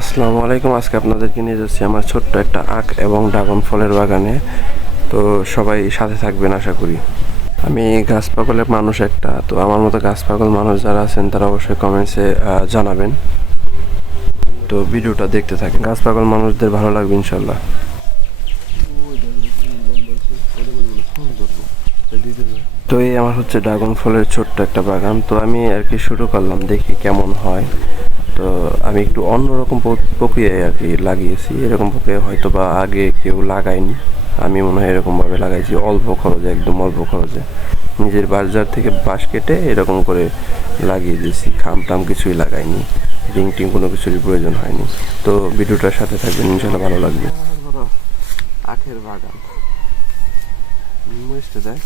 আসসালামু আলাইকুম। আজকে আপনাদেরকে নিয়ে যাচ্ছি আমার ছোট্ট একটা আখ এবং ড্রাগন ফলের বাগানে। তো সবাই সাথে থাকবেন আশা করি। আমি গাছ পাগলের মানুষ একটা, তো আমার মতো গাছ পাগল মানুষ যারা আছেন তারা অবশ্যই কমেন্টসে জানাবেন। তো ভিডিওটা দেখতে থাকেন, গাছ পাগল মানুষদের ভালো লাগবে ইনশাল্লাহ। তো এই আমার হচ্ছে ড্রাগন ফলের ছোট্ট একটা বাগান। তো আমি আর কি শুরু করলাম, দেখি কেমন হয়। তো আমি একটু অন্যরকম প্রক্রিয়ায় আর কি লাগিয়েছি, এরকম প্রক্রিয়া হয়তো বা আগে কেউ লাগায়নি। আমি মনে হয় এরকমভাবে লাগাইছি, অল্প খরচে, একদম অল্প খরচে নিজের বাজার থেকে বাঁশ কেটে এরকম করে লাগিয়ে দিয়েছি। খাম টাম কিছুই লাগাইনি, রিং টিং কোনো কিছুরই প্রয়োজন হয়নি। তো ভিডিওটার সাথে থাকবেন, ইনশাল্লাহ ভালো লাগবে। আখের বাগান বুঝতে দেয়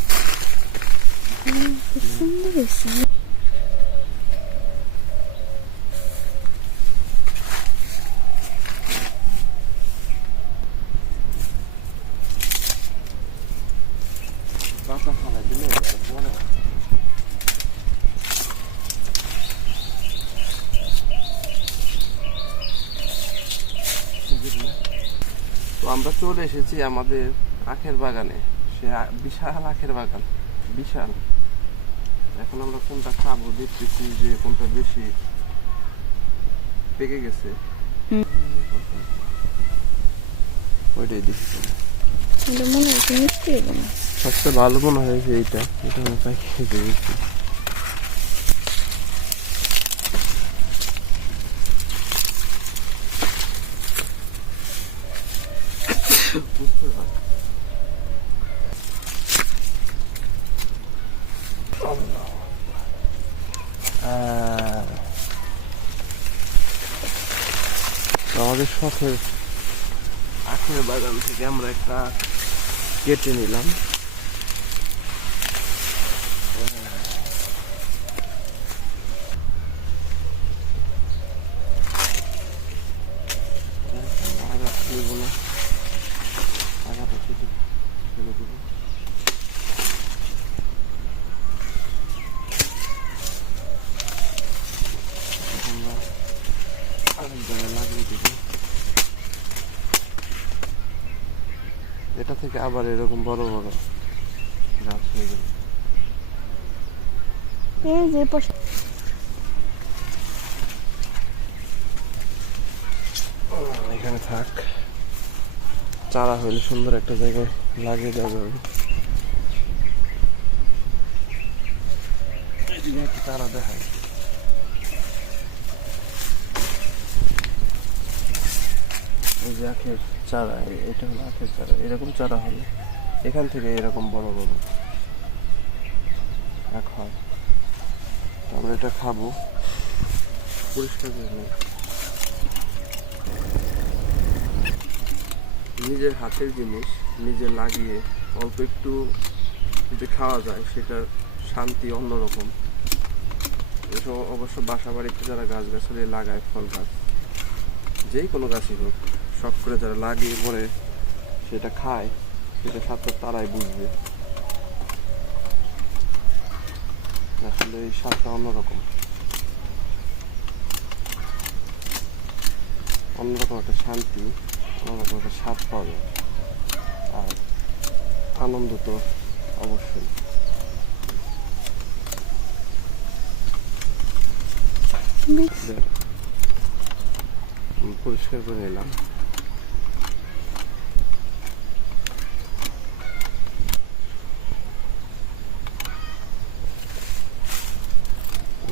সুন্দর হয়েছে। পাতা ফলাই দিলে বড়। তো আমরা চলে এসেছি আমাদের আখের বাগানে। সে বিশাল আখের বাগান, বিশাল। এখন আমরা কোনটা খাবো দেখতেছি যে কোনটা বেশি পেকে গেছে, ওইটাই দেখি। এটা মনে হচ্ছে মিষ্টি হবে না। সবচেয়ে ভালো মনে হয়েছে এইটা, এটা আমি পাইকে দিয়েছি। আমাদের শখের আখের বাগান থেকে আমরা একটা কেটে নিলাম। এটা থেকে আবার এরকম বড় বড় গাছ হয়ে গেল। এই যে এখানে থাক, চারা হইলে সুন্দর একটা জায়গায় লাগিয়ে দেওয়া যাবে। চারা দেখায়, এই যে আখের চারা, এটা হলো আখের চারা। এরকম চারা হলে এখান থেকে এরকম বড় বড় আখ হয়। আমরা এটা খাবো, পরিষ্কার করে নেই। নিজের হাতের জিনিস নিজে লাগিয়ে অল্প একটু যদি খাওয়া যায় সেটার শান্তি অন্যরকম। এটা অবশ্য বাসা বাড়িতে যারা গাছ গাছালি লাগায়, ফল গাছ যেই কোনো গাছই হোক, শখ করে যারা লাগিয়ে পরে সেটা খায়, সেটা স্বাদটা তারাই বুঝবে। আসলে এই স্বাদটা অন্যরকম, অন্যরকম একটা শান্তি, অন্যরকম একটা স্বাদ পাওয়া যায়। আর আনন্দ তো অবশ্যই। পরিষ্কার করে নিলাম।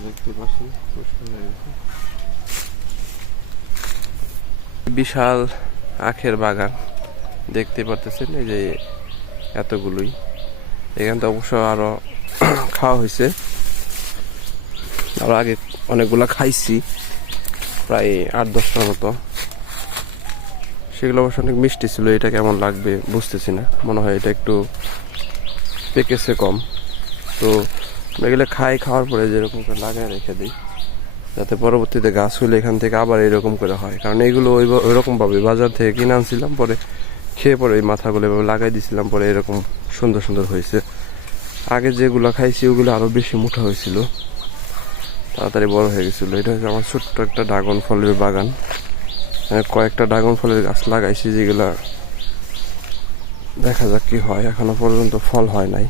দেখতে পাচ্ছেন পরিষ্কার হয়ে গেছে। বিশাল আখের বাগান দেখতে পারতেছেন, এই যে এতগুলোই। এখান থেকে অবশ্য আরো খাওয়া হয়েছে, আরো আগে অনেকগুলা খাইছি, প্রায় 8-10টার মতো। সেগুলো অবশ্য অনেক মিষ্টি ছিল। এটা কেমন লাগবে বুঝতেছি না, মনে হয় এটা একটু পেকেছে কম। তো এগুলো খাওয়ার পরে যেরকম করে লাগায় রেখে দিই, যাতে পরবর্তীতে গাছ হলে এখান থেকে আবার এরকম করে হয়। কারণ এইগুলো ওইরকমভাবে বাজার থেকে কিনে আনছিলাম, পরে খেয়ে পরে এই মাথাগুলো এভাবে লাগাই দিয়েছিলাম, পরে এরকম সুন্দর সুন্দর হয়েছে। আগে যেগুলো খাইছি ওগুলো আরও বেশি মোটা হয়েছিল, তাড়াতাড়ি বড় হয়ে গেছিলো। এটা হচ্ছে আমার ছোট্ট একটা ড্রাগন ফলের বাগান। কয়েকটা ড্রাগন ফলের গাছ লাগাইছি, যেগুলা দেখা যাক কি হয়। এখনো পর্যন্ত ফল হয় নাই।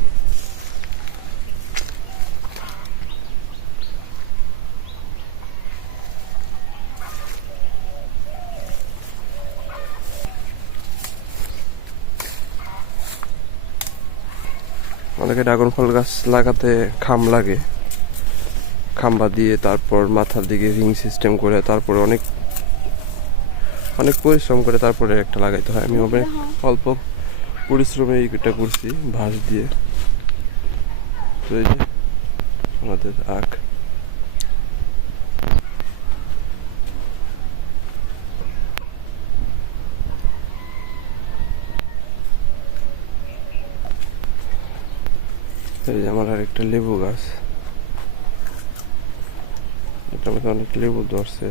অনেকে ড্রাগন ফল গাছ লাগাতে খাম লাগে, খাম্বা দিয়ে তারপর মাথার দিকে রিং সিস্টেম করে তারপরে অনেক অনেক পরিশ্রম করে তারপরে একটা লাগাইতে হয়। আমি অনেক অল্প পরিশ্রমে এইটা করছি ভাঁজ দিয়ে। তো এই যে আমাদের আখ, এই যে আমার আরেকটা লেবু গাছ, এটার মধ্যে অনেক লেবু ধরছে।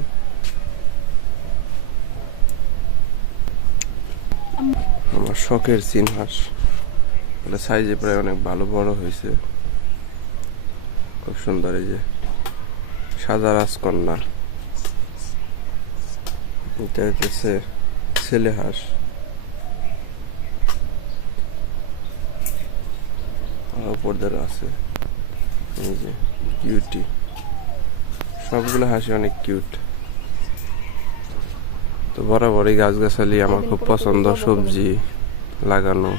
আমার শখের চিনহাস, এটা সাইজে প্রায় অনেক ভালো বড় হয়েছে, খুব সুন্দর। এই যে সাদা রাজকন্যা, এটা হচ্ছে ছেলে হাঁস, উপর দ্বারা আছে। এই যে কিউটি, সবগুলো হাসি অনেক কিউট। তো বরাবরই গাছগাছালি আমার খুব পছন্দ, সবজি লাগানো,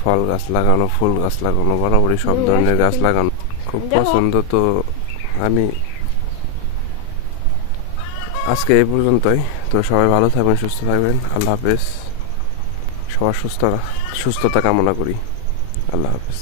ফল গাছ লাগানো, ফুল গাছ লাগানো, বরাবরই সব ধরনের গাছ লাগানো খুব পছন্দ। তো আমি আজকে এই পর্যন্তই। তো সবাই ভালো থাকবেন, সুস্থ থাকবেন। আল্লাহ হাফেজ। সবার সুস্থতা কামনা করি। আল্লাহ হাফেজ।